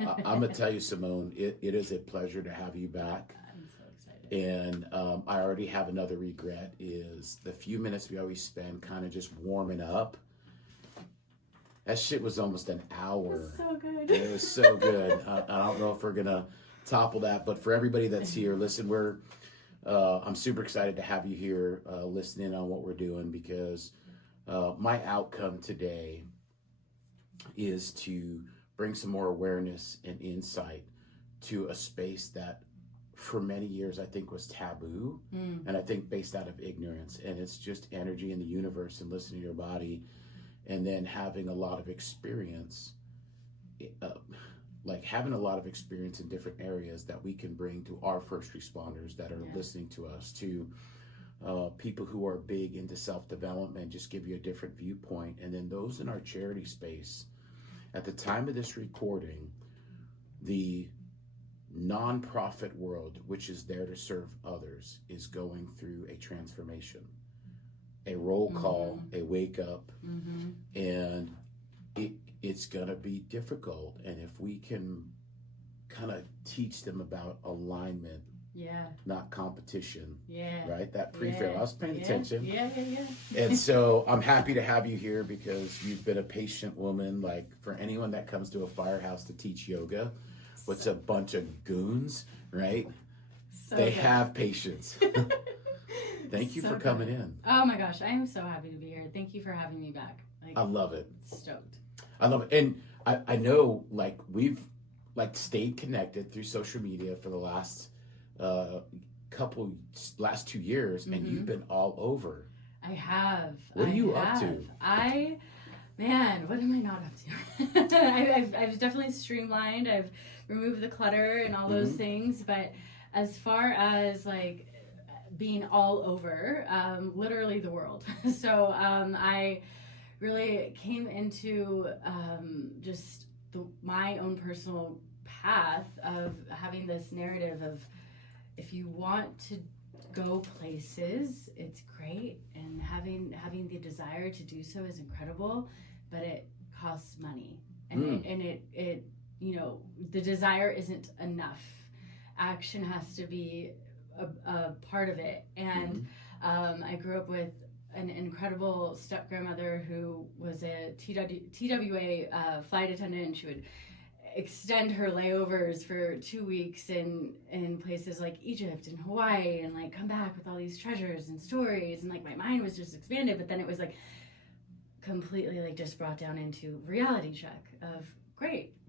I'm gonna tell you, Simone, it is a pleasure to have you back. I'm so excited. And I already have another regret is the few minutes we always spend kind of just warming up. That shit was almost an hour. It was so good. It was so good. I don't know if we're gonna topple that, but for everybody that's here, listen, I'm super excited to have you here, listening on what we're doing because my outcome today is to bring some more awareness and insight to a space that for many years I think was taboo, and I think based out of ignorance, and it's just energy in the universe and listening to your body, and then having a lot of experience, like having a lot of experience in different areas that we can bring to our first responders that are listening to us, to people who are big into self-development, just give you a different viewpoint, and then those in our charity space. At the time of this recording, the nonprofit world, which is there to serve others, is going through a transformation, a roll call, a wake up, and it's gonna be difficult. And if we can kind of teach them about alignment, not competition, right? That pre-fail, I was paying attention. And so I'm happy to have you here because you've been a patient woman. Like for anyone that comes to a firehouse to teach yoga, what's a bunch of goons, right? They have patience. Thank you for coming in. Oh my gosh, I am so happy to be here. Thank you for having me back. I love it. Stoked. I love it. And I know like we've like stayed connected through social media for the last last 2 years, and you've been all over. I have. What are you up to? Man, what am I not up to? I've definitely streamlined. I've removed the clutter and all those things. But as far as like being all over, literally the world. So I really came into just my own personal path of having this narrative of if you want to go places, it's great, and having the desire to do so is incredible, but it costs money, and it you know, the desire isn't enough. Action has to be a part of it. And I grew up with an incredible step grandmother who was a TWA flight attendant, and she would extend her layovers for 2 weeks in places like Egypt and Hawaii, and like come back with all these treasures and stories, and like my mind was just expanded. But then it was like completely like just brought down into reality check of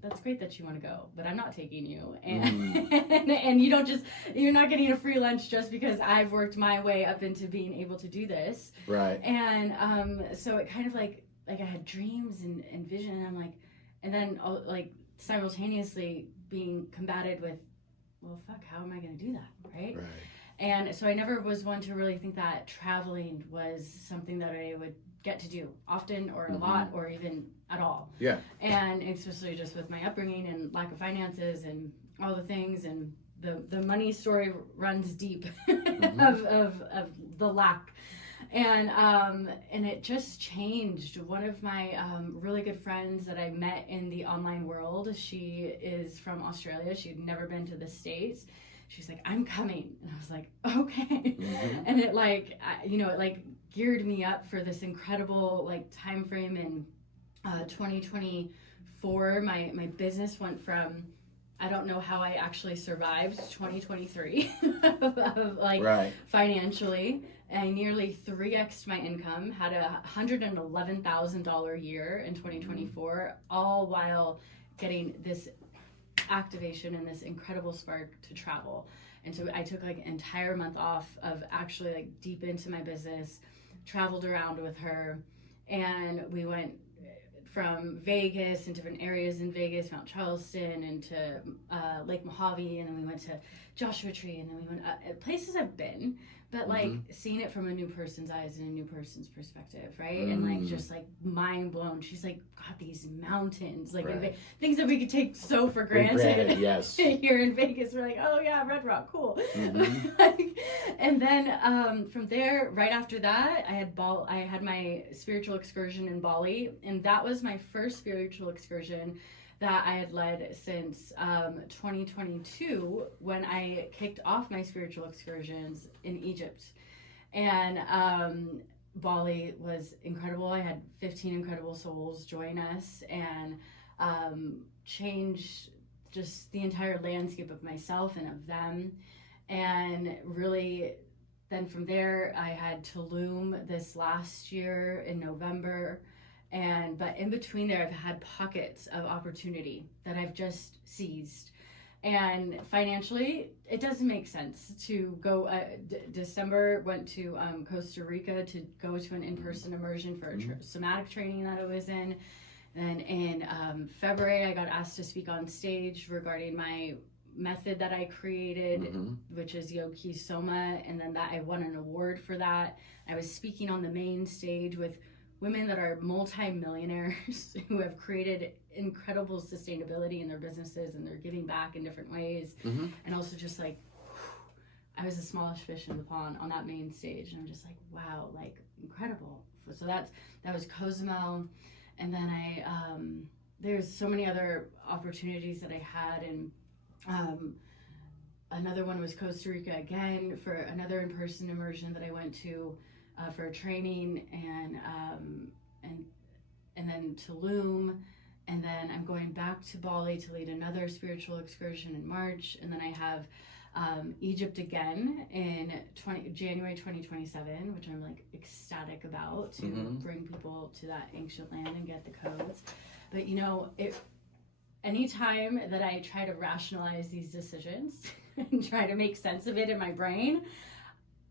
that's great that you want to go, but I'm not taking you, and and you're not getting a free lunch just because I've worked my way up into being able to do this, right? And so it kind of like I had dreams and vision, and I'm like, and then like simultaneously being combated with, well, fuck, how am I going to do that, right? And so I never was one to really think that traveling was something that I would get to do often or a lot or even at all. Yeah. And especially just with my upbringing and lack of finances and all the things, and the money story runs deep of the lack. And it just changed. One of my really good friends that I met in the online world, she is from Australia. She'd never been to the States. She's like, I'm coming. And I was like, okay. And it like, it like geared me up for this incredible like time frame. In 2024, my business went from, I don't know how I actually survived 2023 of like financially. I nearly 3x'd my income, had a $111,000 year in 2024, all while getting this activation and this incredible spark to travel. And so I took like an entire month off of actually like deep into my business, traveled around with her, and we went from Vegas and different areas in Vegas, Mount Charleston, and to Lake Mojave, and then we went to Joshua Tree, and then we went places I've been, but like seeing it from a new person's eyes and a new person's perspective, right? And like just like mind blown. She's like got these mountains, like things that we could take so for granted. Yes. Here in Vegas, we're like, oh yeah, Red Rock, cool. And then from there, right after that, I had my spiritual excursion in Bali, and that was my first spiritual excursion that I had led since 2022 when I kicked off my spiritual excursions in Egypt. And Bali was incredible. I had 15 incredible souls join us and change just the entire landscape of myself and of them. And really, then from there, I had Tulum this last year in November. But in between there, I've had pockets of opportunity that I've just seized. And financially, it doesn't make sense to go. December went to Costa Rica to go to an in-person immersion for a somatic training that I was in. Then in February, I got asked to speak on stage regarding my method that I created, which is Yogkisoma, and then that I won an award for that. I was speaking on the main stage with women that are multi-millionaires who have created incredible sustainability in their businesses, and they're giving back in different ways. And also just like, I was the smallest fish in the pond on that main stage, and I'm just like, wow, like incredible. So that was Cozumel. And then there's so many other opportunities that I had, and another one was Costa Rica again for another in-person immersion that I went to for a training, and then Tulum, and then I'm going back to Bali to lead another spiritual excursion in March, and then I have Egypt again in January 2027, which I'm like ecstatic about, to bring people to that ancient land and get the codes. But you know, anytime that I try to rationalize these decisions and try to make sense of it in my brain,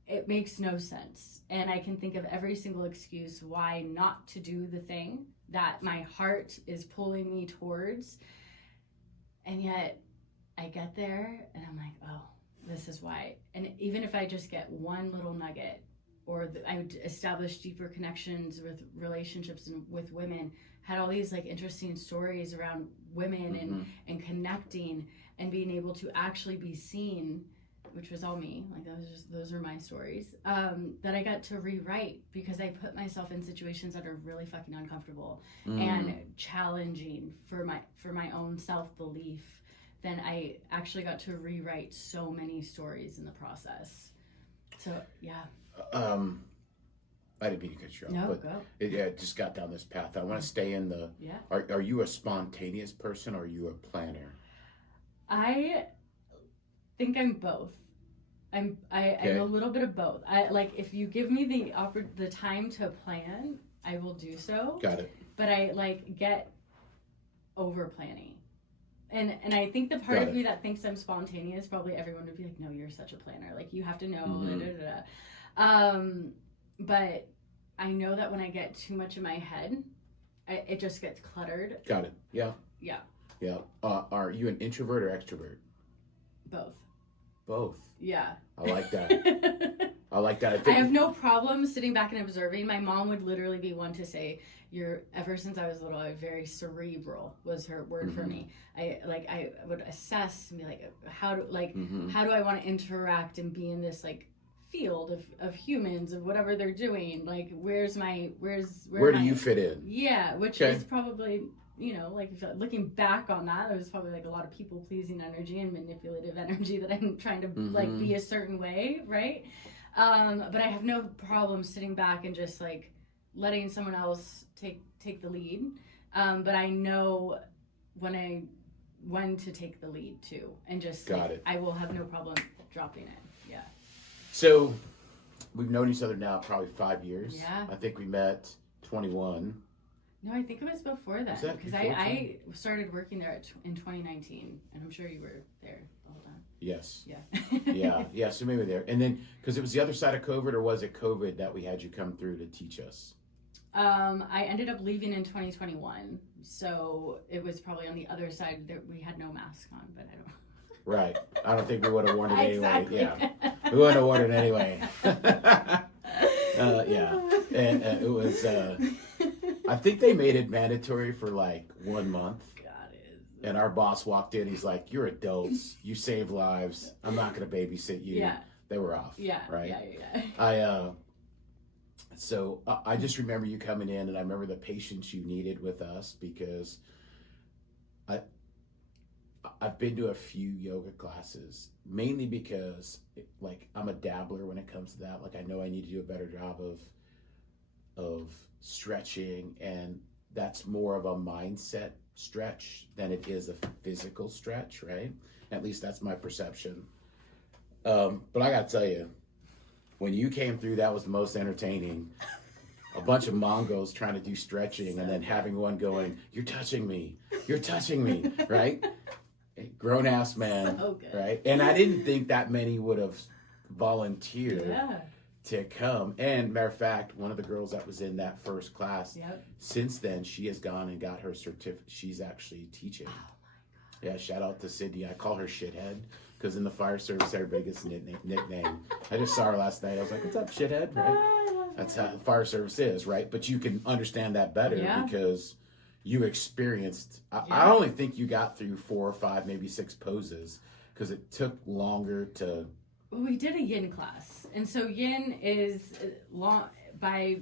it makes no sense. And I can think of every single excuse why not to do the thing that my heart is pulling me towards. And yet I get there and I'm like, oh, this is why. And even if I just get one little nugget, or I would establish deeper connections with relationships and with women, had all these like interesting stories around women and connecting and being able to actually be seen, which was all me, like those are my stories, that I got to rewrite because I put myself in situations that are really fucking uncomfortable and challenging for my own self-belief. Then I actually got to rewrite so many stories in the process. So yeah. I didn't mean to cut you off, No, but go. It just got down this path. I want to stay in the. Yeah. Are you a spontaneous person or are you a planner? I think I'm both. I'm a little bit of both. I like, if you give me the time to plan, I will do so. Got it. But I like get over planning. And I think the part of me that thinks I'm spontaneous, probably everyone would be like, no, you're such a planner. Like, you have to know. But I know that when I get too much in my head, it just gets cluttered. Got it. Yeah. Yeah. Yeah. Are you an introvert or extrovert? Both. Both. Yeah. I like that. I like that. I have no problem sitting back and observing. My mom would literally be one to say, ever since I was little, I was very cerebral was her word for me. I would assess and be like, how do I want to interact and be in this like field of humans, of whatever they're doing, like where do you fit in? Yeah, which is probably, you know, like looking back on that, it was probably like a lot of people pleasing energy and manipulative energy that I'm trying to like be a certain way, right? But I have no problem sitting back and just like letting someone else take the lead. But I know when to take the lead too, and just I will have no problem dropping it. Yeah. So we've known each other now probably 5 years. Yeah. I think we met 21. No, I think it was before that, because I started working there in 2019, and I'm sure you were there the whole time. Yes. Yeah. Yeah. So maybe there, and then because it was the other side of COVID, or was it COVID that we had you come through to teach us? I ended up leaving in 2021, so it was probably on the other side that we had no mask on, but I don't. Right. I don't think we would have worn it anyway. Exactly. Yeah. We wouldn't have worn it anyway. Yeah. And it was, I think they made it mandatory for like 1 month. And our boss walked in. He's like, "You're adults. You save lives. I'm not going to babysit you." Yeah. They were off. Yeah. Right. Yeah. So I just remember you coming in, and I remember the patience you needed with us, because I've been to a few yoga classes, mainly because like I'm a dabbler when it comes to that. Like I know I need to do a better job of stretching, and that's more of a mindset stretch than it is a physical stretch, right? At least that's my perception. But I gotta tell you, when you came through, that was the most entertaining. A bunch of Mongols trying to do stretching, and then having one going, "You're touching me, right? Grown ass man, So good. right? And I didn't think that many would have volunteered Yeah. to come. And matter of fact, one of the girls that was in that first class, Yep. since then she has gone and got her certificate. She's actually teaching. Oh my God. Yeah, shout out to Sydney. I call her shithead because in the fire service everybody gets a nickname. I just saw her last night. I was like, "What's up, shithead?" Right? That's how the fire service is, right? But you can understand that better because you experienced. I only think you got through 4 or 5, maybe 6 poses because it took longer to. Well, we did a yin class, and so yin is long by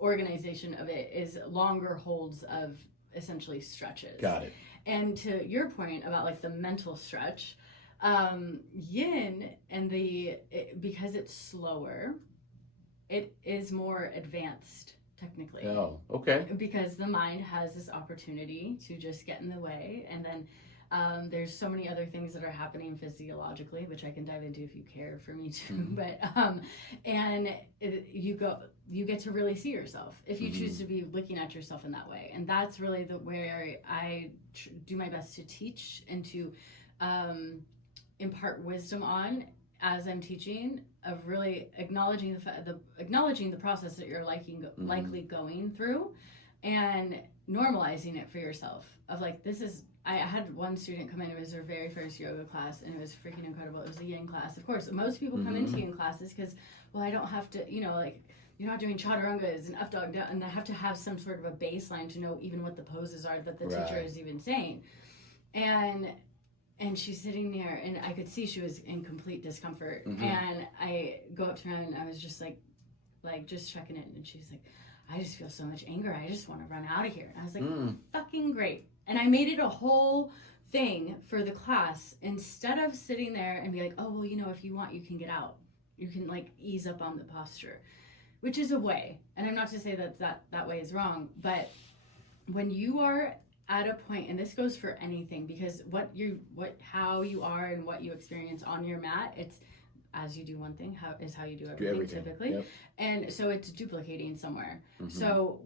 organization of it is longer holds of essentially stretches. Got it. And to your point about like the mental stretch, yin and because it's slower, it is more advanced technically. Oh, okay. Because the mind has this opportunity to just get in the way, and then there's so many other things that are happening physiologically, which I can dive into if you care for me to. But you get to really see yourself if you choose to be looking at yourself in that way, and that's really where I do my best to teach and to impart wisdom on as I'm teaching, of really acknowledging the process that you're likely going through, and normalizing it for yourself. Of like, this is. I had one student come in. It was her very first yoga class, and it was freaking incredible. It was a yin class. Of course, most people come into yin classes because, well, I don't have to, like, you're not doing chaturangas and up dog down, and I have to have some sort of a baseline to know even what the poses are that the teacher is even saying. And she's sitting there, and I could see she was in complete discomfort. And I go up to her, and I was just like just checking in, and she's like, "I just feel so much anger. I just want to run out of here." And I was like, "Fucking great." And I made it a whole thing for the class, instead of sitting there and be like, "Oh, well, if you want, you can get out. You can like ease up on the posture," which is a way. And I'm not to say that way is wrong, but when you are at a point, and this goes for anything, because how you are and what you experience on your mat, it's as you do one thing, how you do everything. Typically. Yep. And so it's duplicating somewhere. So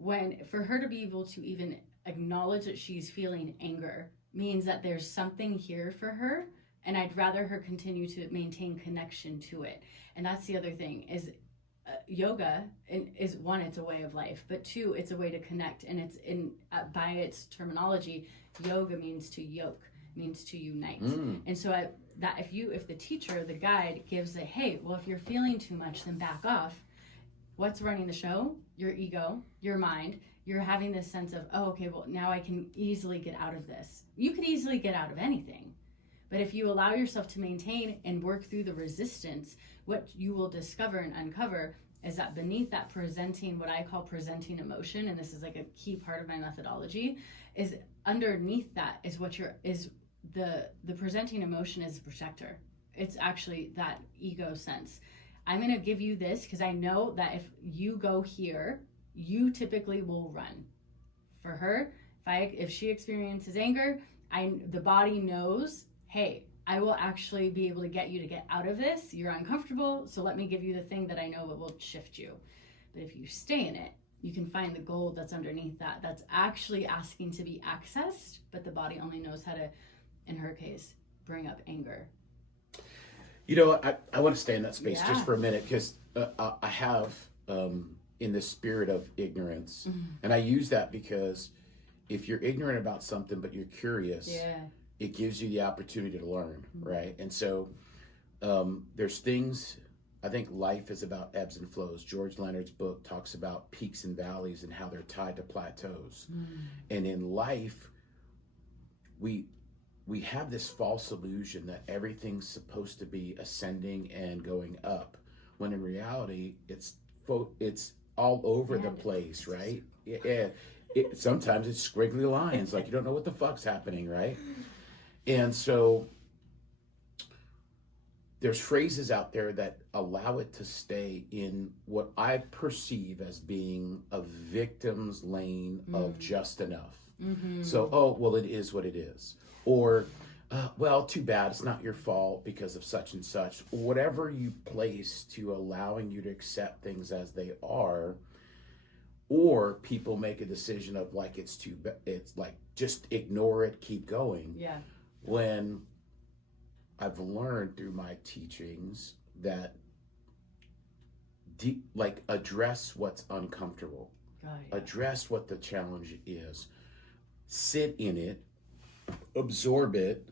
for her to be able to even acknowledge that she's feeling anger means that there's something here for her, and I'd rather her continue to maintain connection to it. And that's the other thing is yoga is one, it's a way of life, but 2, it's a way to connect, and it's by its terminology, yoga means to yoke, means to unite. And so if the teacher, the guide gives hey, well, if you're feeling too much, then back off. What's running the show? Your ego, your mind. You're having this sense of, oh, okay, well, now I can easily get out of this. You can easily get out of anything. But if you allow yourself to maintain and work through the resistance, what you will discover and uncover is that beneath that what I call presenting emotion, and this is like a key part of my methodology, is underneath that is the presenting emotion is a protector. It's actually that ego sense. I'm going to give you this because I know that if you go here, you typically will run. For her, if she experiences anger, the body knows, hey, I will actually be able to get you to get out of this. You're uncomfortable, so let me give you the thing that I know will shift you. But if you stay in it, you can find the gold that's underneath that's actually asking to be accessed, but the body only knows how to, in her case, bring up anger. I want to stay in that space just for a minute, because I have, in the spirit of ignorance, and I use that because if you're ignorant about something but you're curious, it gives you the opportunity to learn, right? And so there's things, I think life is about ebbs and flows. George Leonard's book talks about peaks and valleys and how they're tied to plateaus. And in life, we have this false illusion that everything's supposed to be ascending and going up, when in reality, it's all over the place, right? Sometimes it's squiggly lines, like you don't know what the fuck's happening, right? And so there's phrases out there that allow it to stay in what I perceive as being a victim's lane of just enough. Mm-hmm. So, oh, well, it is what it is. Or, well, too bad, it's not your fault because of such and such. Whatever you place to allowing you to accept things as they are, or people make a decision of like, it's like, just ignore it, keep going. Yeah. When I've learned through my teachings that like address what's uncomfortable, address what the challenge is, sit in it, absorb it,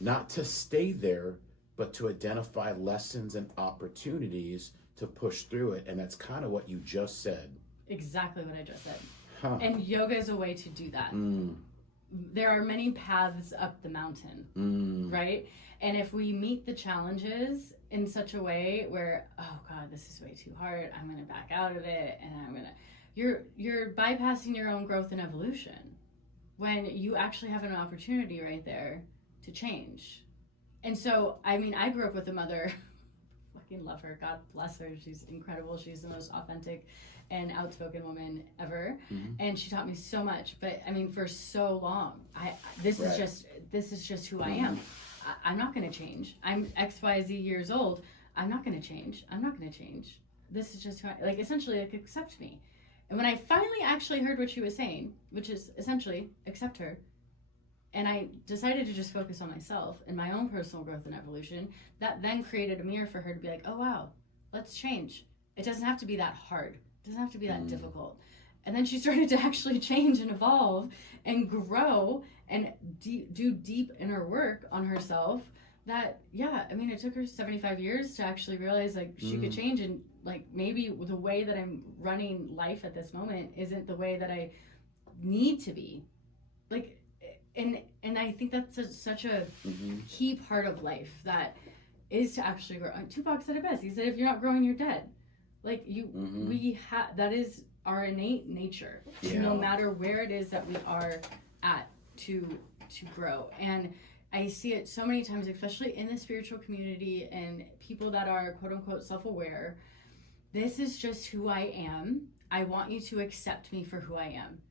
not to stay there, but to identify lessons and opportunities to push through it. And that's kind of what you just said. Exactly what I just said. Huh. And yoga is a way to do that. There are many paths up the mountain, right? And if we meet the challenges in such a way where, oh God, this is way too hard, I'm going to back out of it, and you're bypassing your own growth and evolution when you actually have an opportunity right there to change. And so, I mean, I grew up with a mother, fucking love her, God bless her, she's incredible, she's the most authentic and outspoken woman ever, and she taught me so much. But I mean, for so long, this is just who I am. I'm not going to change. I'm XYZ years old. I'm not going to change. This is just who I, like, essentially, like, accept me. And when I finally actually heard what she was saying, which is essentially accept her, and I decided to just focus on myself and my own personal growth and evolution, that then created a mirror for her to be like, oh wow, let's change. It doesn't have to be that hard. It doesn't have to be that difficult. And then she started to actually change and evolve and grow and do deep inner work on herself. That, yeah, I mean, it took her 75 years to actually realize, like, she could change. And, like, maybe the way that I'm running life at this moment isn't the way that I need to be. Like, and I think that's such a key part of life, that is to actually grow. Tupac said it best. He said, if you're not growing, you're dead. Like, that is our innate nature, no matter where it is that we are at, to grow. And I see it so many times, especially in the spiritual community and people that are quote unquote self-aware. This is just who I am. I want you to accept me for who I am.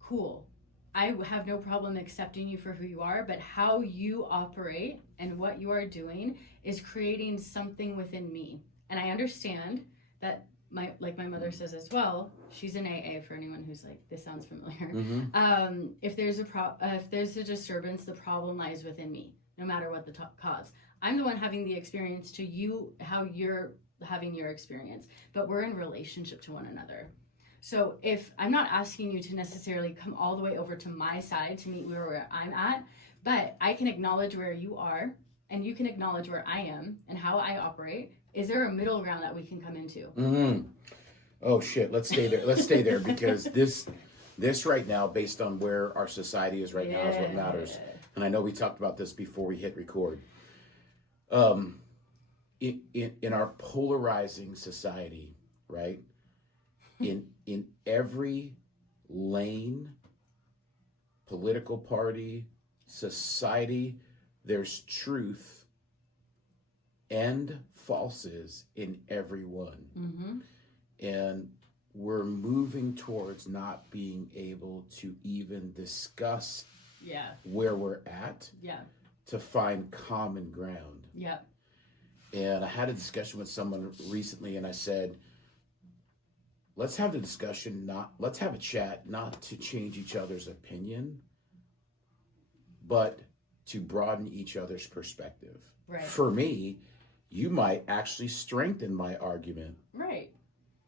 Cool. I have no problem accepting you for who you are, but how you operate and what you are doing is creating something within me. And I understand that my mother says as well, she's an AA, for anyone who's like, this sounds familiar. If there's a disturbance, the problem lies within me, no matter what the cause. I'm the one having the experience to you, how you're having your experience, but we're in relationship to one another. So if I'm not asking you to necessarily come all the way over to my side to meet where I'm at, but I can acknowledge where you are and you can acknowledge where I am and how I operate. Is there a middle ground that we can come into? Oh shit, let's stay there. Let's stay there, because this right now, based on where our society is right now, is what matters. And I know we talked about this before we hit record. In our polarizing society, right? In every lane, political party, society, there's truth and falses in every one. And we're moving towards not being able to even discuss where we're at to find common ground. And I had a discussion with someone recently, and I said, let's have the discussion, let's have a chat, not to change each other's opinion, but to broaden each other's perspective. Right. For me, you might actually strengthen my argument. Right.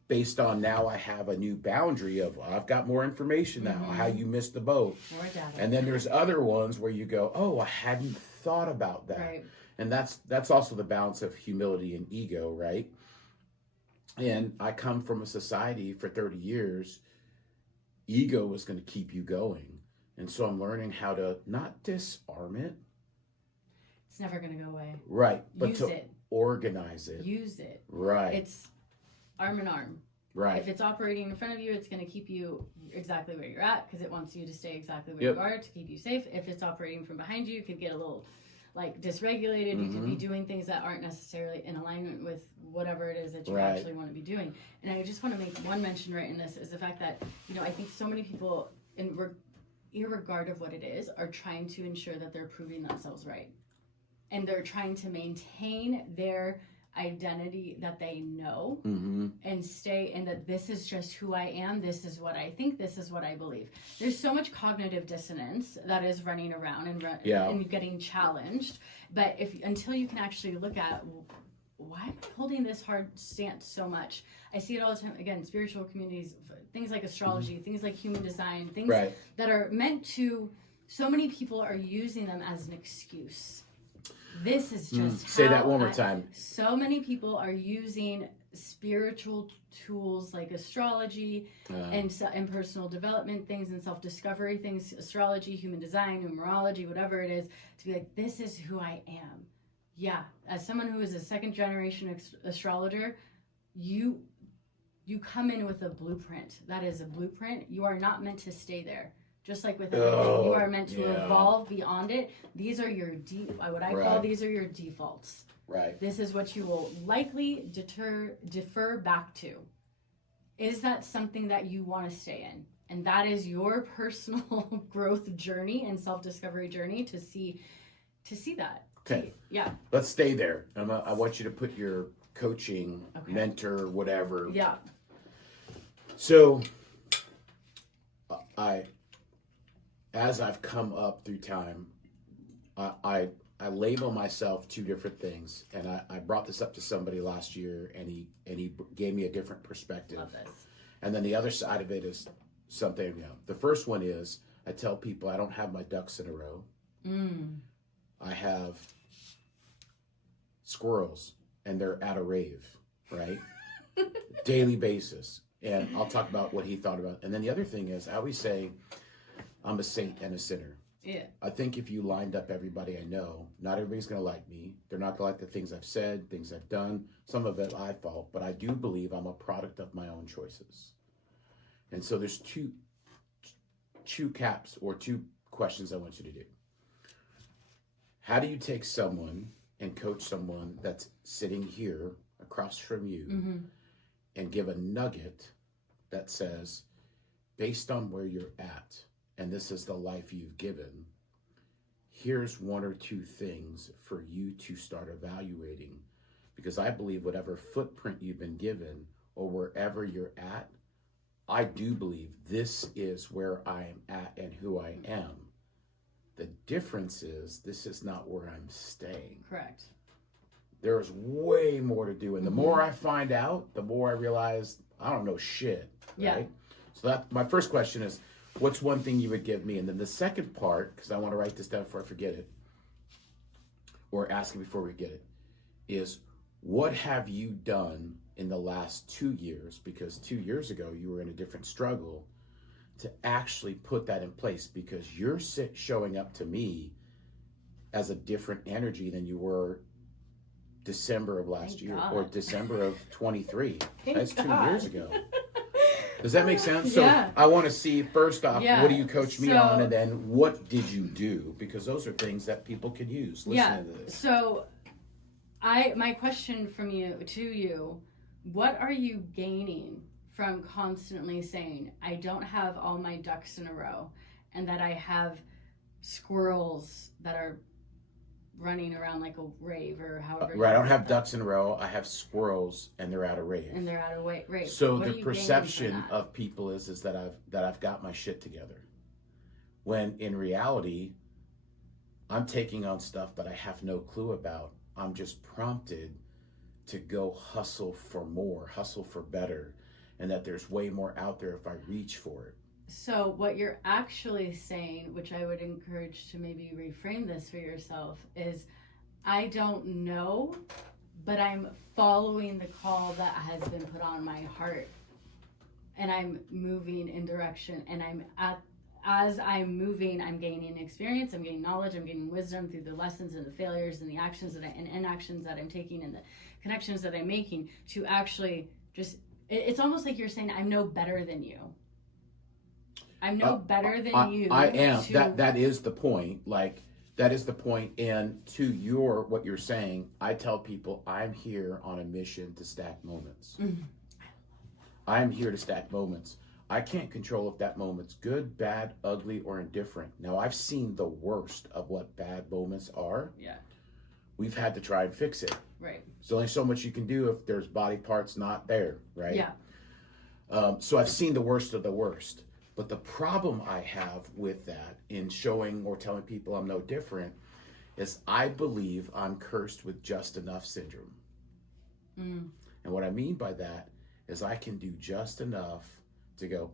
Based on now I have a new boundary of, I've got more information now, how you missed the boat. More data. And then there's other ones where you go, oh, I hadn't thought about that. Right. And that's also the balance of humility and ego, right? And I come from a society for 30 years, ego was going to keep you going. And so I'm learning how to not disarm it. It's never going to go away. Right. But Use to it. organize it. Use it. Right. It's arm in arm. Right. If it's operating in front of you, it's going to keep you exactly where you're at because it wants you to stay exactly where Yep. you are to keep you safe. If it's operating from behind you, you could get a little like dysregulated. You could be doing things that aren't necessarily in alignment with whatever it is that you actually want to be doing. And I just want to make one mention right in this is the fact that, I think so many people, irregardless of what it is, are trying to ensure that they're proving themselves right. And they're trying to maintain their identity that they know and stay in that this is just who I am, this is what I think, this is what I believe. There's so much cognitive dissonance that is running around and getting challenged, but until you can actually look at why am I holding this hard stance so much? I see it all the time, again, spiritual communities, things like astrology, things like human design, things that are meant to, so many people are using them as an excuse. This is just say that one more time. So many people are using spiritual tools like astrology and personal development things and self-discovery things, astrology, human design, numerology, whatever it is, to be like, this is who I am. Yeah, as someone who is a second generation astrologer, you come in with a blueprint. That is a blueprint. You are not meant to stay there. Just like with everything, you are meant to evolve beyond it. These are your these are your defaults. Right. This is what you will likely defer back to. Is that something that you want to stay in? And that is your personal growth journey and self-discovery journey to see that. Okay. Yeah. Let's stay there. I want you to put your coaching, mentor, whatever. Yeah. So, as I've come up through time, I label myself two different things, and I brought this up to somebody last year, and he gave me a different perspective. Love this. And then the other side of it is something. The first one is I tell people I don't have my ducks in a row. I have squirrels, and they're at a rave, right? Daily basis, and I'll talk about what he thought about. And then the other thing is I always say, I'm a saint and a sinner. Yeah. I think if you lined up everybody I know, not everybody's going to like me. They're not going to like the things I've said, things I've done. Some of it I fault, but I do believe I'm a product of my own choices. And so there's two questions I want you to do. How do you take someone and coach someone that's sitting here across from you and give a nugget that says, based on where you're at, and this is the life you've given, here's one or two things for you to start evaluating. Because I believe whatever footprint you've been given or wherever you're at, I do believe this is where I am at and who I am. The difference is this is not where I'm staying. Correct. There's way more to do. And the more I find out, the more I realize I don't know shit. Right? Yeah. So that my first question is, what's one thing you would give me? And then the second part, because I want to write this down before I forget it, or ask it before we get it, is what have you done in the last 2 years? Because 2 years ago, you were in a different struggle to actually put that in place, because you're showing up to me as a different energy than you were December of last year or December of 23. That's 2 years ago. Does that make sense? So I want to see, first off, what do you coach me on? And then what did you do? Because those are things that people could use listening to this. So my question to you, what are you gaining from constantly saying, I don't have all my ducks in a row, and that I have squirrels that are running around like a rave or however. Right, I don't have ducks in a row. I have squirrels, and they're at a rave. And they're at a rave. So the perception of people is that I've got my shit together, when in reality, I'm taking on stuff that I have no clue about. I'm just prompted to go hustle for more, hustle for better, and that there's way more out there if I reach for it. So what you're actually saying, which I would encourage to maybe reframe this for yourself, is I don't know, but I'm following the call that has been put on my heart, and I'm moving in direction, and as I'm moving, I'm gaining experience, I'm gaining knowledge, I'm gaining wisdom through the lessons and the failures and the actions and inactions that I'm taking and the connections that I'm making to actually just it's almost like you're saying, I'm no better than you. I'm no better than you. I am. That is the point. Like, that is the point. And to what you're saying, I tell people I'm here on a mission to stack moments. Mm-hmm. I'm here to stack moments. I can't control if that moment's good, bad, ugly, or indifferent. Now, I've seen the worst of what bad moments are. Yeah. We've had to try and fix it. Right. There's only so much you can do if there's body parts not there, right? Yeah. So I've seen the worst of the worst. But the problem I have with that in showing or telling people I'm no different is I believe I'm cursed with just enough syndrome. Mm. And what I mean by that is I can do just enough to go,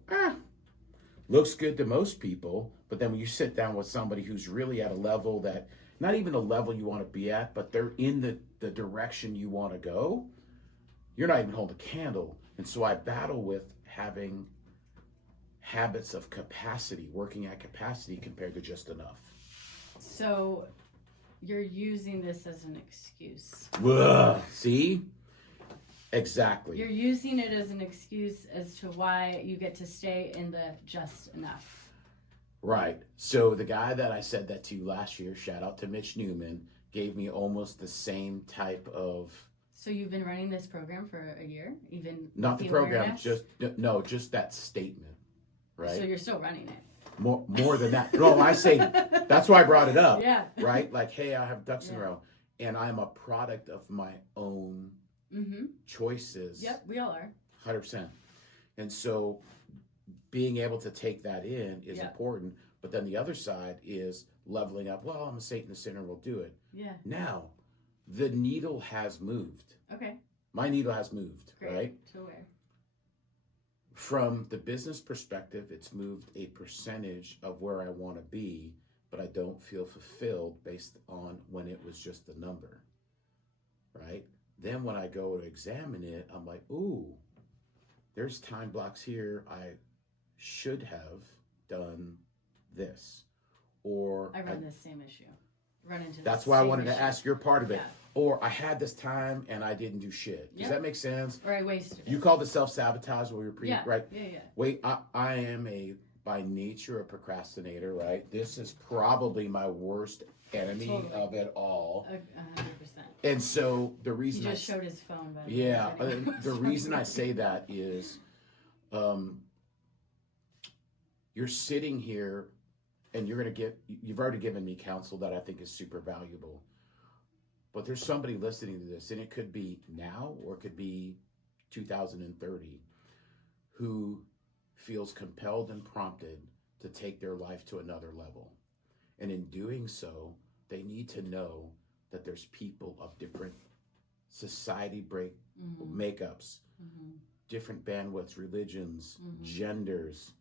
looks good to most people. But then when you sit down with somebody who's really at a level that, not even a level you want to be at, but they're in the direction you want to go, you're not even holding a candle. And so I battle with having habits of capacity, working at capacity compared to just enough. So you're using this as an excuse. See? Exactly. You're using it as an excuse as to why you get to stay in the just enough. Right. So the guy that I said that to last year, shout out to Mitch Newman, gave me almost the same type of... So you've been running this program for a year? Even not the program, awareness? just that statement. Right? So you're still running it. More than that. No, I say, that's why I brought it up. Yeah. Right? Like, hey, I have ducks in a row. And I'm a product of my own choices. Yep, we all are. 100%. And so being able to take that in is important. But then the other side is leveling up. Well, I'm a Satanist sinner, we'll do it. Yeah. Now, the needle has moved. Okay. My needle has moved, Great. right? So where? From the business perspective, it's moved a percentage of where I want to be, but I don't feel fulfilled based on when it was just the number, right? Then when I go to examine it, I'm like, ooh, there's time blocks here. I should have done this. Or I run this same issue. That's why I wanted to ask your part of it. Yeah. Or I had this time and I didn't do shit. Does that make sense? Or I wasted it. You called it self-sabotage where you're right? Yeah. Wait, I am by nature a procrastinator, right? This is probably my worst enemy of it all. 100%. And so the reason he just showed his phone. By the reason I say that is, you're sitting here, and you've already given me counsel that I think is super valuable. But there's somebody listening to this, and it could be now or it could be 2030, who feels compelled and prompted to take their life to another level. And in doing so, they need to know that there's people of different society makeups, different bandwidths, religions, genders,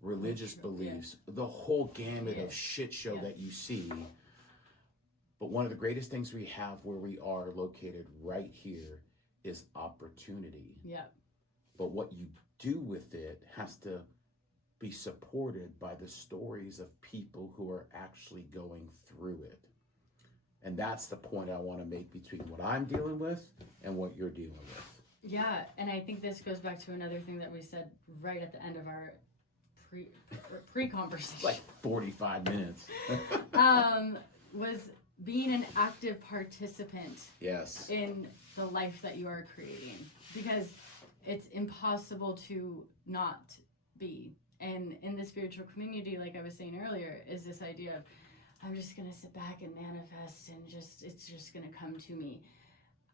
religious beliefs, the whole gamut of shit show that you see. But one of the greatest things we have where we are located right here is opportunity. Yeah. But what you do with it has to be supported by the stories of people who are actually going through it. And that's the point I want to make between what I'm dealing with and what you're dealing with. Yeah, and I think this goes back to another thing that we said right at the end of our pre-conversation. It's like 45 minutes. Was being an active participant yes. in the life that you are creating. Because it's impossible to not be. And in the spiritual community, like I was saying earlier, is this idea of, I'm just going to sit back and manifest and it's just going to come to me.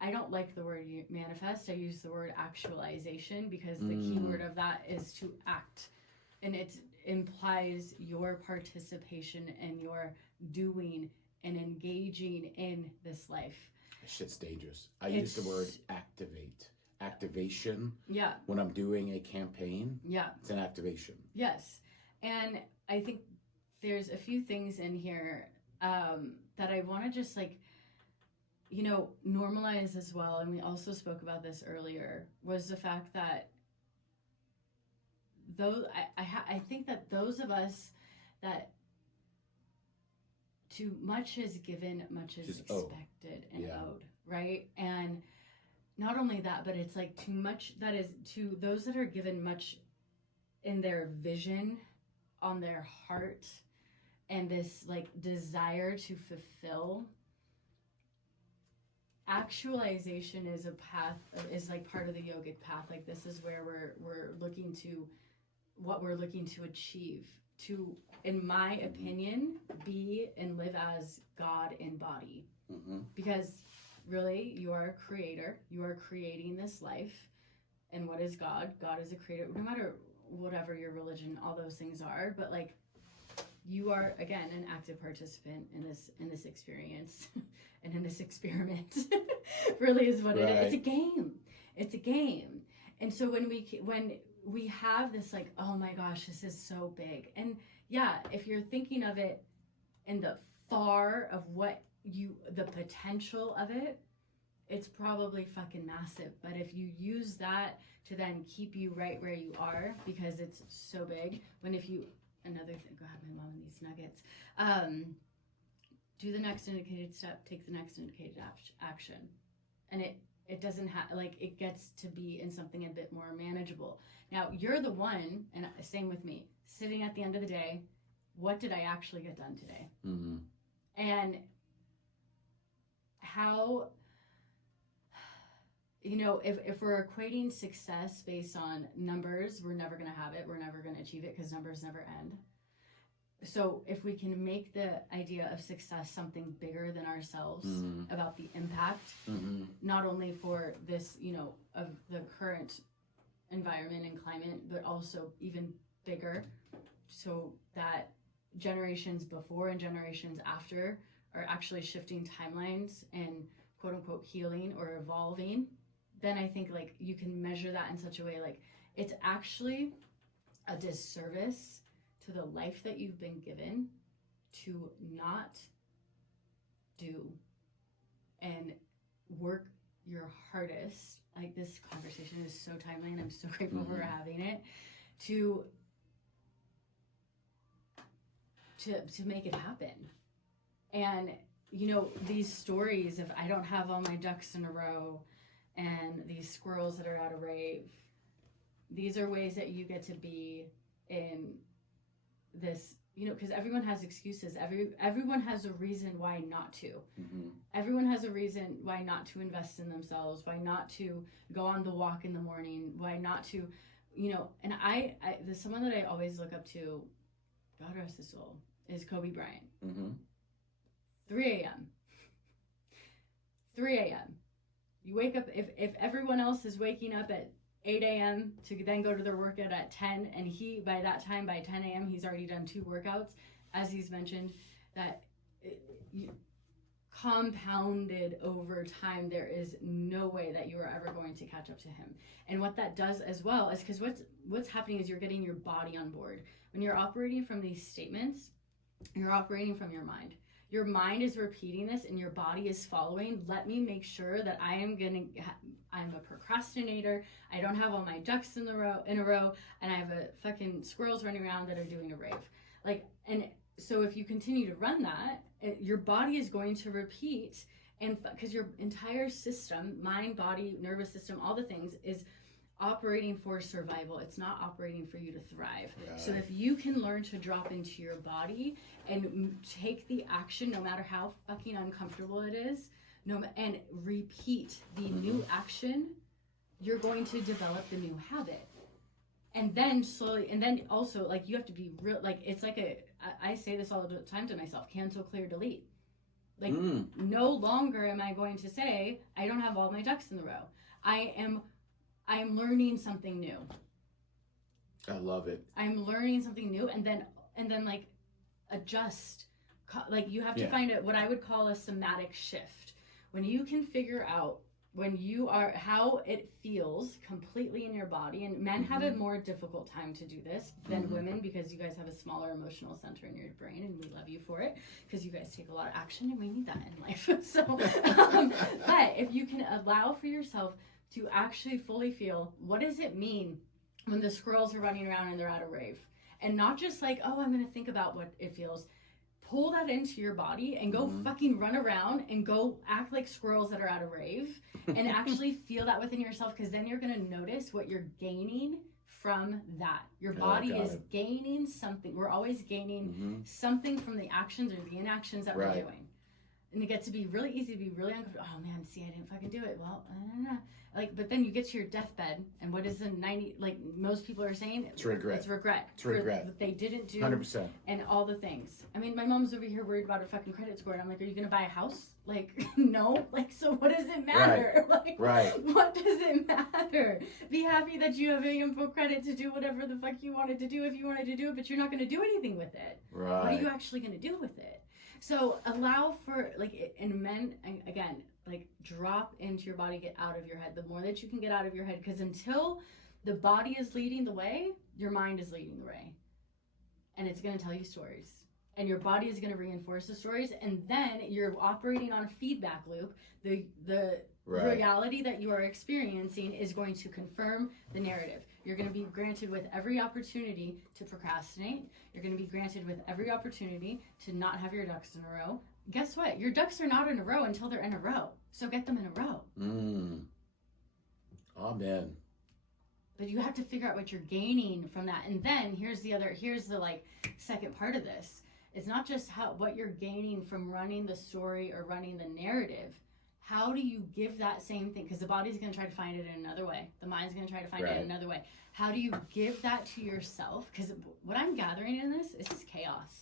I don't like the word manifest. I use the word actualization because the key word of that is to act. And it implies your participation and your doing and engaging in this life. That shit's dangerous. I use the word activate. Activation. Yeah. When I'm doing a campaign. Yeah. It's an activation. Yes. And I think there's a few things in here that I want to just normalize as well. And we also spoke about this earlier, was the fact that I think that those of us that too much is given, much is expected and owed, right? And not only that, but it's like too much that is to those that are given much in their vision, on their heart, and this like desire to fulfill. Actualization is a path, is like part of the yogic path. Like this is where we're looking to, what we're looking to achieve, to, in my opinion, be and live as God in body. Because really, you are a creator. You are creating this life. And what is God? God is a creator. No matter whatever your religion, all those things are, but like you are, again, an active participant in this experience and in this experiment. Really is what it is. It's a game. It's a game. And so when we have this like, oh my gosh, this is so big. And yeah, if you're thinking of it in the far of what the potential of it, it's probably fucking massive. But if you use that to then keep you right where you are, because it's so big, another thing, go ahead, my mom and these nuggets, do the next indicated step, take the next indicated action. And it doesn't have, like, it gets to be in something a bit more manageable. Now, you're the one, and same with me, sitting at the end of the day, what did I actually get done today? And how, if we're equating success based on numbers, we're never going to have it. We're never going to achieve it because numbers never end. So if we can make the idea of success something bigger than ourselves, about the impact, not only for this, of the current environment and climate, but also even bigger, so that generations before and generations after are actually shifting timelines and quote unquote healing or evolving, then I think like you can measure that in such a way, like it's actually a disservice to the life that you've been given to not do and work your hardest. Like this conversation is so timely and I'm so grateful for having it, to make it happen. And these stories of I don't have all my ducks in a row and these squirrels that are at a rave, these are ways that you get to be in this, because everyone has excuses. Everyone has a reason why not to. Everyone has a reason why not to invest in themselves, why not to go on the walk in the morning, why not to, and there's someone that I always look up to, God rest his soul, is Kobe Bryant. 3 a.m. 3 a.m. You wake up, if everyone else is waking up at 8 a.m. to then go to their workout at 10, and by that time, by 10 a.m., he's already done 2 workouts, as he's mentioned, that compounded over time, there is no way that you are ever going to catch up to him. And what that does as well is, because what's happening is you're getting your body on board. When you're operating from these statements, you're operating from your mind. Your mind is repeating this and your body is following. Let me make sure that I'm a procrastinator. I don't have all my ducks in a row, and I have fucking squirrels running around that are doing a rave. And so if you continue to run that, your body is going to repeat, and because your entire system, mind, body, nervous system, all the things, is operating for survival. It's not operating for you to thrive. Right. So if you can learn to drop into your body and take the action, no matter how fucking uncomfortable it is, and repeat the new action, you're going to develop the new habit. And then slowly, and then also, like, you have to be real, like, it's like I say this all the time to myself, cancel, clear, delete. Like, no longer am I going to say, I don't have all my ducks in the row. I am learning something new. I love it. I'm learning something new, and then like adjust. Like you have to find what I would call a somatic shift. When you can figure out how it feels completely in your body, and men have a more difficult time to do this than women, because you guys have a smaller emotional center in your brain, and we love you for it because you guys take a lot of action, and we need that in life. So, but if you can allow for yourself to actually fully feel, what does it mean when the squirrels are running around and they're at a rave? And not just like, oh, I'm going to think about what it feels. pull that into your body and go fucking run around and go act like squirrels that are at a rave and actually feel that within yourself, because then you're going to notice what you're gaining from that. Your body is gaining something. We're always gaining something from the actions or the inactions that we're doing. And it gets to be really easy to be really uncomfortable. Oh man, see, I didn't fucking do it. Well, I don't know. Like, but then you get to your deathbed, and what is the 90? Like most people are saying, it's regret. It's regret. It's regret. That they didn't do 100%. And all the things. I mean, my mom's over here worried about her fucking credit score, and I'm like, are you gonna buy a house? Like, no. Like, so what does it matter? Like, what does it matter? Be happy that you have info credit to do whatever the fuck you wanted to do if you wanted to do it, but you're not gonna do anything with it. Right. What are you actually gonna do with it? So allow for, like, and men, again, like, drop into your body, get out of your head. The more that you can get out of your head, because until the body is leading the way, your mind is leading the way. And it's going to tell you stories. And your body is going to reinforce the stories. And then you're operating on a feedback loop. The reality that you are experiencing is going to confirm the narrative. You're going to be granted with every opportunity to procrastinate. You're going to be granted with every opportunity to not have your ducks in a row. Guess what? Your ducks are not in a row until they're in a row. So get them in a row. Amen. But you have to figure out what you're gaining from that. And then here's the like second part of this. It's not just what you're gaining from running the story or running the narrative. How do you give that same thing? Because the body's going to try to find it in another way. The mind's going to try to find it in another way. How do you give that to yourself? Because what I'm gathering in this is chaos.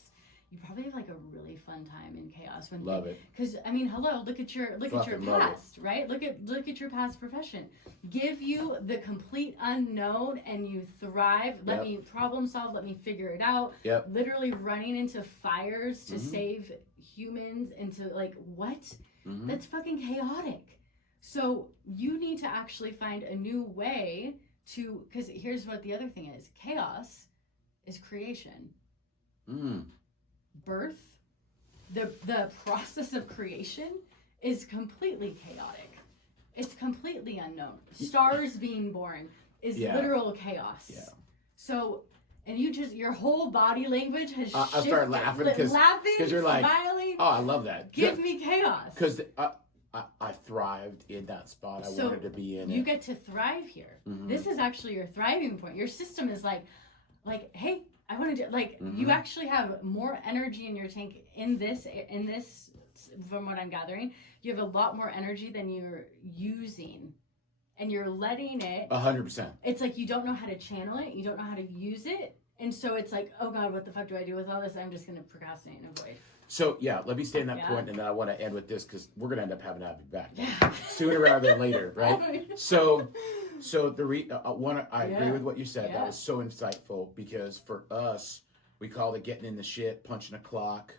You probably have like a really fun time in chaos. Love it. Because I mean, hello, look at your past, right? Look at your past profession. Give you the complete unknown, and you thrive. Let me problem solve. Let me figure it out. Literally running into fires to save humans. Into like what? That's fucking chaotic. So you need to actually find a new way to. Because here's what the other thing is: chaos is creation. Birth, the process of creation is completely chaotic. It's completely unknown. Stars being born is literal chaos. So, and your whole body language has shifted. I start laughing because you're like, smiling. Oh, I love that. Give me chaos. Because I thrived in that spot. I wanted to be in it. You get to thrive here. This is actually your thriving point. Your system is like, hey, I want to do, you actually have more energy in your tank in this, from what I'm gathering, you have a lot more energy than you're using, and you're letting it 100%. It's like, you don't know how to channel it. You don't know how to use it. And so it's like, oh God, what the fuck do I do with all this? I'm just going to procrastinate and avoid. So let me stay in that point, and then I want to end with this, because we're going to end up having to have you back sooner rather than later, right? So I agree with what you said. That was so insightful, because for us, we call it getting in the shit, punching a clock,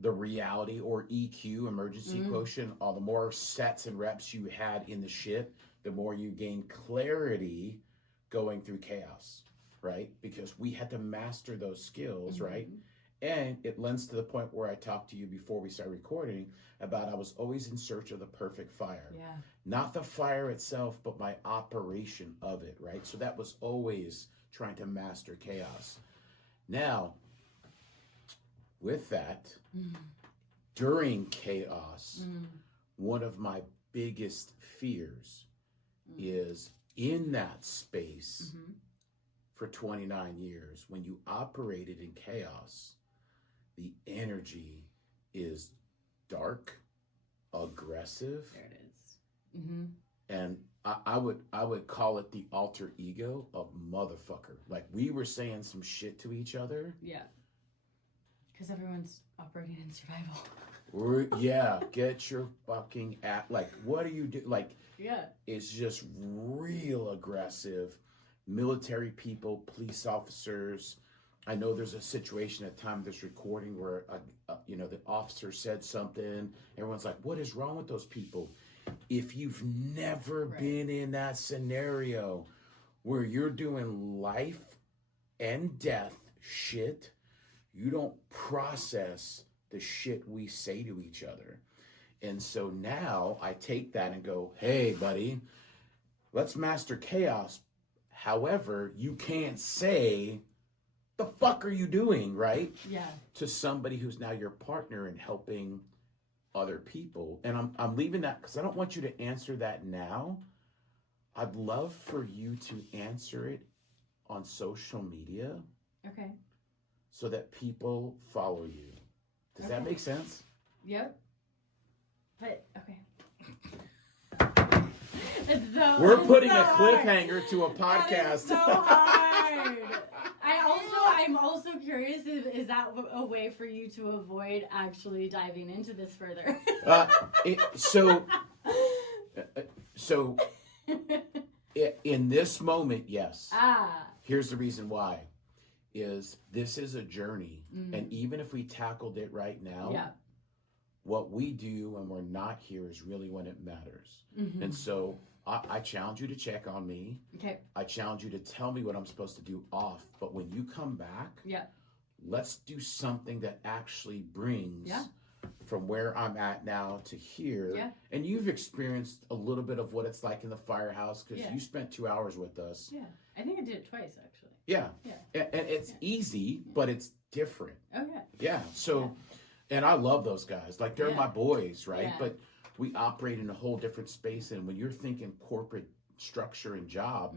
the reality, or EQ, emergency quotient. All the more sets and reps you had in the shit, the more you gain clarity going through chaos, right? Because we had to master those skills, right? And it lends to the point where I talked to you before we started recording about I was always in search of the perfect fire. Not the fire itself, but my operation of it, right? So that was always trying to master chaos. Now, with that, during chaos, one of my biggest fears is in that space for 29 years, when you operated in chaos, the energy is dark, aggressive. There it is. And I would call it the alter ego of motherfucker. Like, we were saying some shit to each other. Yeah. Because everyone's operating in survival. Get your fucking like, what do you do? Like, it's just real aggressive. Military people, police officers. I know there's a situation at the time of this recording where, the officer said something. Everyone's like, what is wrong with those people? If you've never been in that scenario where you're doing life and death shit, you don't process the shit we say to each other. And so now I take that and go, hey, buddy, let's master chaos. However, you can't say the fuck are you doing, right? Yeah. To somebody who's now your partner in helping other people. And I'm leaving that because I don't want you to answer that now. I'd love for you to answer it on social media. Okay. So that people follow you. Does that make sense? Yep. But okay. We're putting so a cliffhanger to a podcast. That is so hard. I'm also curious, is that a way for you to avoid actually diving into this further? In this moment, yes. Ah. Here's the reason why. This is a journey. And even if we tackled it right now, what we do when we're not here is really when it matters. And so I challenge you to check on me. Okay. I challenge you to tell me what I'm supposed to do off. But when you come back, let's do something that actually brings from where I'm at now to here. Yeah. And you've experienced a little bit of what it's like in the firehouse because you spent 2 hours with us. Yeah. I think I did it twice, actually. Yeah. And it's easy, but it's different. Oh, yeah. Yeah. So, and I love those guys. Like, they're my boys, right? Yeah. But we operate in a whole different space. And when you're thinking corporate structure and job,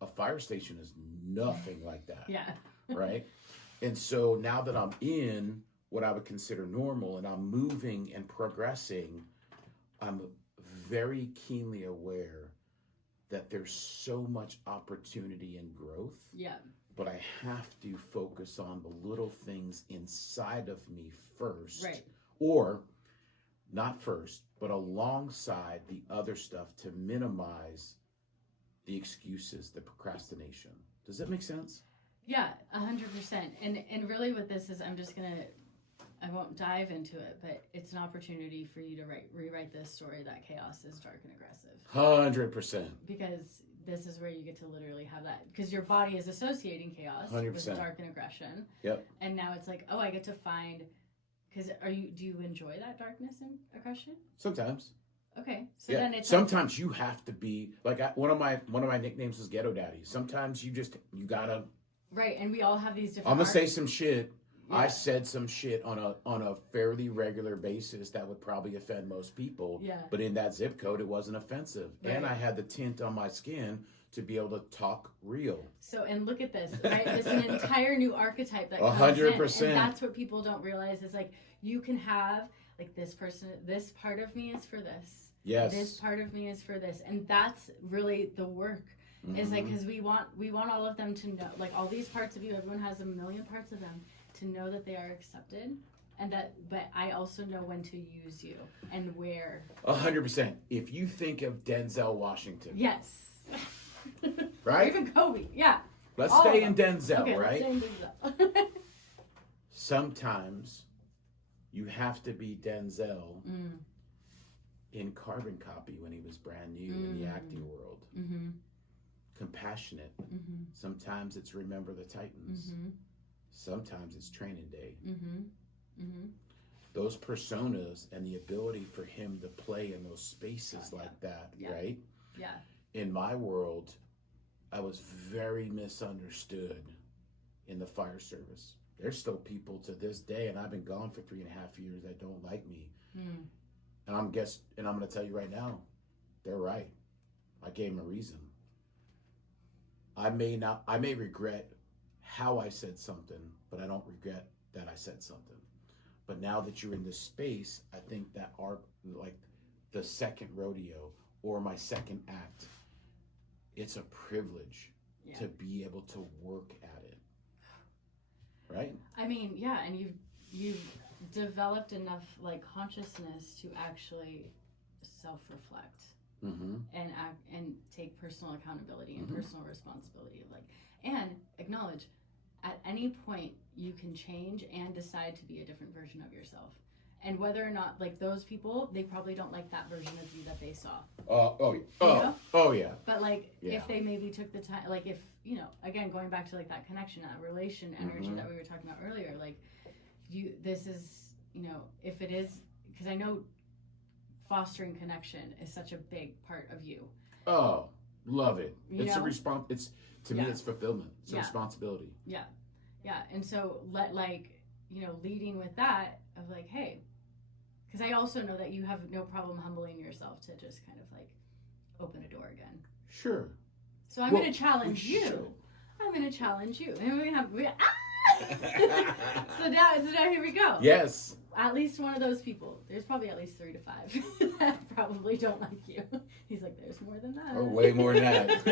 a fire station is nothing like that. Yeah. Right? And so now that I'm in what I would consider normal and I'm moving and progressing, I'm very keenly aware that there's so much opportunity and growth. Yeah. But I have to focus on the little things inside of me first. Right. Or not first, but alongside the other stuff to minimize the excuses, the procrastination. Does that make sense? Yeah, 100%. And really what this is, I won't dive into it, but it's an opportunity for you to rewrite this story that chaos is dark and aggressive. 100%. Because this is where you get to literally have that, because your body is associating chaos 100%. with dark and aggression. Yep. And now it's like, oh, I get to find, because do you enjoy that darkness and aggression? Sometimes. Okay, so then it's sometimes you have to be like one of my nicknames was Ghetto Daddy. Sometimes you gotta. Right, and we all have these different. I'm gonna say some shit. Yeah. I said some shit on a fairly regular basis that would probably offend most people. Yeah. But in that zip code, it wasn't offensive, and I had the tint on my skin to be able to talk real. So, and look at this, right? There's an entire new archetype that comes 100%. in, and that's what people don't realize is like you can have like this part of me is for this. Yes. This part of me is for this, and that's really the work. Is like because we want all of them to know, like all these parts of you. Everyone has a million parts of them to know that they are accepted, and that. But I also know when to use you and where. 100%. If you think of Denzel Washington, yes. Right? Or even Kobe, yeah. Let's All stay of in them. Denzel, Okay, right? let's stay in Denzel. Sometimes you have to be Denzel in Carbon Copy when he was brand new in the acting world. Compassionate. Sometimes it's Remember the Titans. Sometimes it's Training Day. Those personas and the ability for him to play in those spaces like that, right? Yeah. In my world, I was very misunderstood in the fire service. There's still people to this day, and I've been gone for 3.5 years, that don't like me. And I'm going to tell you right now, they're right. I gave them a reason. I may regret how I said something, but I don't regret that I said something. But now that you're in this space, I think that like the second rodeo or my second act, it's a privilege to be able to work at it. Right? I mean, yeah, and you've developed enough like consciousness to actually self-reflect and take personal accountability and personal responsibility, like, and acknowledge at any point you can change and decide to be a different version of yourself. And whether or not, like, those people, they probably don't like that version of you that they saw. Oh yeah. But like, if they maybe took the time, like, if, you know, again, going back to like that connection, that relation energy that we were talking about earlier, like, this is, you know, if it is, because I know fostering connection is such a big part of you. Oh, love it. You it's know? a response. To me, it's fulfillment. It's a responsibility. Yeah. Yeah. And so leading with that of like, hey, because I also know that you have no problem humbling yourself to just kind of like open a door again. Sure. So I'm going to challenge you. I'm going to challenge you. And so now here we go. Yes. At least one of those people. There's probably at least 3 to 5 that probably don't like you. He's like, there's more than that. Oh, way more than that.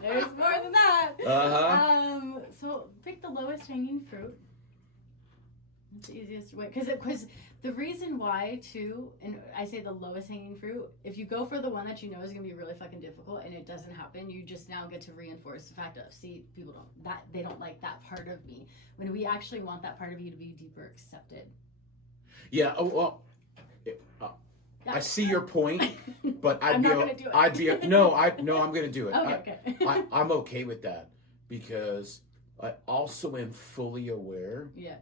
There's more than that. Uh-huh. So pick the lowest hanging fruit. It's the easiest way. Because the reason why, too, and I say the lowest hanging fruit, if you go for the one that you know is going to be really fucking difficult and it doesn't happen, you just now get to reinforce the fact of, see, people they don't like that part of me. When we actually want that part of you to be deeper accepted. Yeah, I see your point, but I'm going to do it. I'm going to do it. Okay. I'm okay with that because I also am fully aware. Yeah.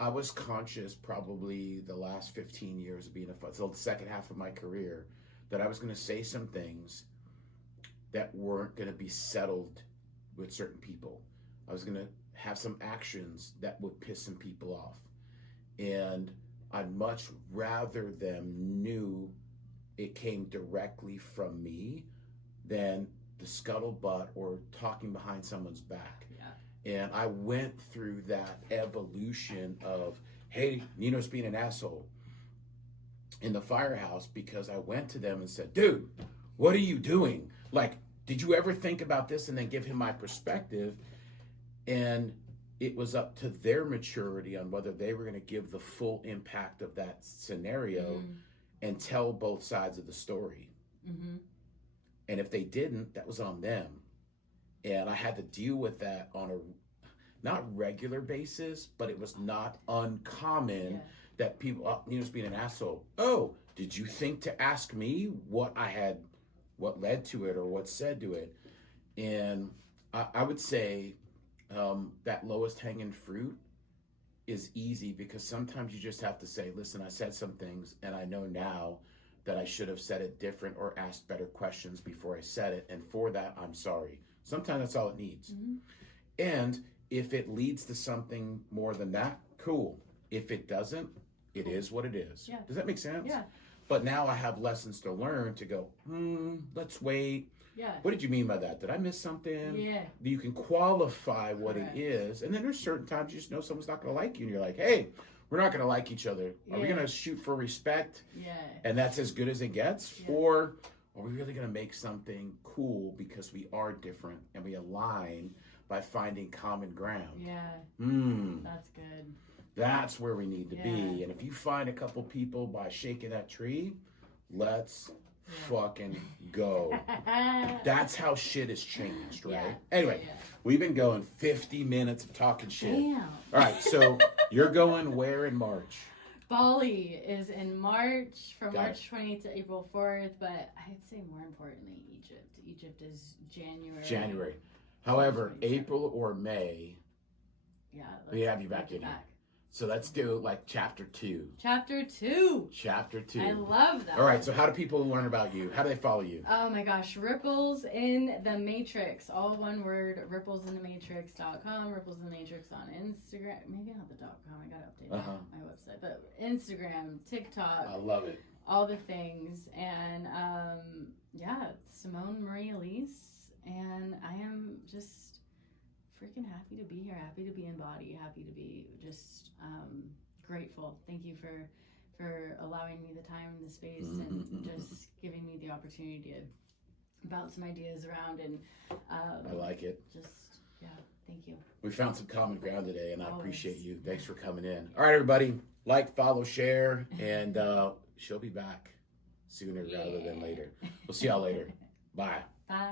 I was conscious probably the last 15 years of being so the second half of my career, that I was going to say some things that weren't going to be settled with certain people. I was going to have some actions that would piss some people off. And I'd much rather them knew it came directly from me than the scuttlebutt or talking behind someone's back. Yeah. And I went through that evolution of, hey, Nino's being an asshole in the firehouse because I went to them and said, dude, what are you doing? Like, did you ever think about this? And then give him my perspective. And it was up to their maturity on whether they were going to give the full impact of that scenario and tell both sides of the story. Mm-hmm. And if they didn't, that was on them. And I had to deal with that on a not regular basis, but it was not uncommon that people, Nino's being an asshole. Oh, did you think to ask me what led to it or what said to it? And I would say that lowest hanging fruit is easy because sometimes you just have to say, listen, I said some things and I know now that I should have said it different or asked better questions before I said it. And for that, I'm sorry. Sometimes that's all it needs. Mm-hmm. And if it leads to something more than that, cool. If it doesn't, it is what it is. Yeah. Does that make sense? Yeah. But now I have lessons to learn to go, let's wait. Yeah. What did you mean by that? Did I miss something? Yeah. You can qualify what it is. And then there's certain times you just know someone's not going to like you. And you're like, hey, we're not going to like each other. Are we going to shoot for respect? Yeah. And that's as good as it gets? Yeah. Or are we really going to make something cool because we are different and we align by finding common ground? Yeah. That's good. That's where we need to be. And if you find a couple people by shaking that tree, let's fucking go. That's how shit has changed, right? Yeah. Anyway, we've been going 50 minutes of talking shit. Damn. All right, so you're going where in March? Bali is in March, from March 20th to April 4th, but I'd say more importantly, Egypt. Egypt is January. However, April or May, we have you back in here. So let's do like chapter 2. Chapter 2. I love that. All right. So how do people learn about you? How do they follow you? Oh my gosh. Ripples in the Matrix. All one word. Ripplesinthematrix.com. Ripples in the Matrix on Instagram. Maybe not the .com. I got to update my website. But Instagram, TikTok. I love it. All the things. And Simone Marie-Elise. And I am just freaking happy to be here, happy to be in body, happy to be just grateful. Thank you for allowing me the time and the space and just giving me the opportunity to bounce some ideas around. And I like it. Thank you. We found some common ground today, and I appreciate you. Thanks for coming in. All right, everybody, like, follow, share, and she'll be back sooner rather than later. We'll see y'all later. Bye. Bye.